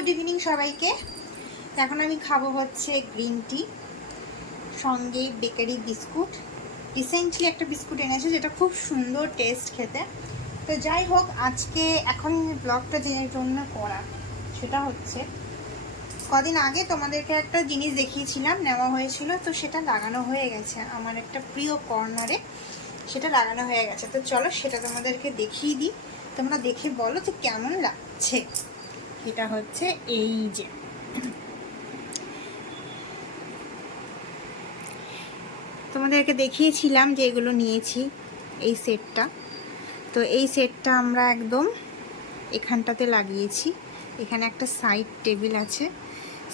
Good evening সবাইকে। এখন আমি খাবো হচ্ছে গ্রিন টি, সঙ্গে বেকারি বিস্কুট। রিসেন্টলি একটা বিস্কুট এনেছে যেটা খুব সুন্দর টেস্ট খেতে। তো যাই হোক, আজকে এখন ব্লগটা যে জন্য করা সেটা হচ্ছে, কদিন আগে তোমাদেরকে একটা জিনিস দেখিয়েছিলাম, নেওয়া হয়েছিল, তো সেটা লাগানো হয়ে গেছে আমার একটা প্রিয় কর্নারে। সেটা লাগানো হয়ে গেছে, তো চলো সেটা তোমাদেরকে দেখিয়ে দিই। তোমরা দেখে বলো যে কেমন লাগছে। এটা হচ্ছে এই যে, তোমাদেরকে দেখিয়েছিলাম যে এগুলো নিয়েছি, এই সেটটা। তো এই সেটটা আমরা একদম এখানটাতে লাগিয়েছি। এখানে একটা সাইড টেবিল আছে,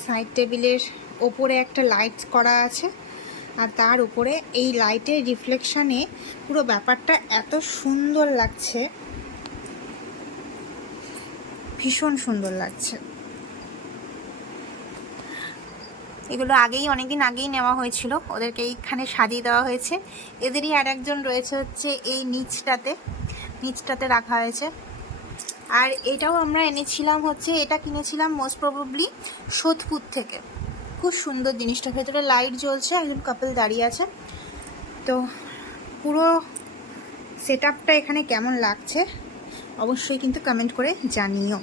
সাইড টেবিলের ওপরে একটা লাইট করা আছে, আর তার উপরে এই লাইটের রিফ্লেকশনে পুরো ব্যাপারটা এত সুন্দর লাগছে, ভীষণ সুন্দর লাগছে। এগুলো অনেকদিন আগেই নেওয়া হয়েছিল, ওদেরকে এইখানে সাজিয়ে দেওয়া হয়েছে। এদেরই আর একজন রয়েছে হচ্ছে এই নিচটাতে রাখা হয়েছে। আর এটাও আমরা এনেছিলাম হচ্ছে, এটা কিনেছিলাম মোস্ট প্রবাবলি সোদপুর থেকে। খুব সুন্দর জিনিসটা, ভেতরে লাইট জ্বলছে, একজন কাপল দাঁড়িয়ে আছে। তো পুরো সেট আপটা এখানে কেমন লাগছে অবশ্যই কিন্তু কমেন্ট করে জানিও।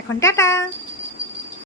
এখন টাটা।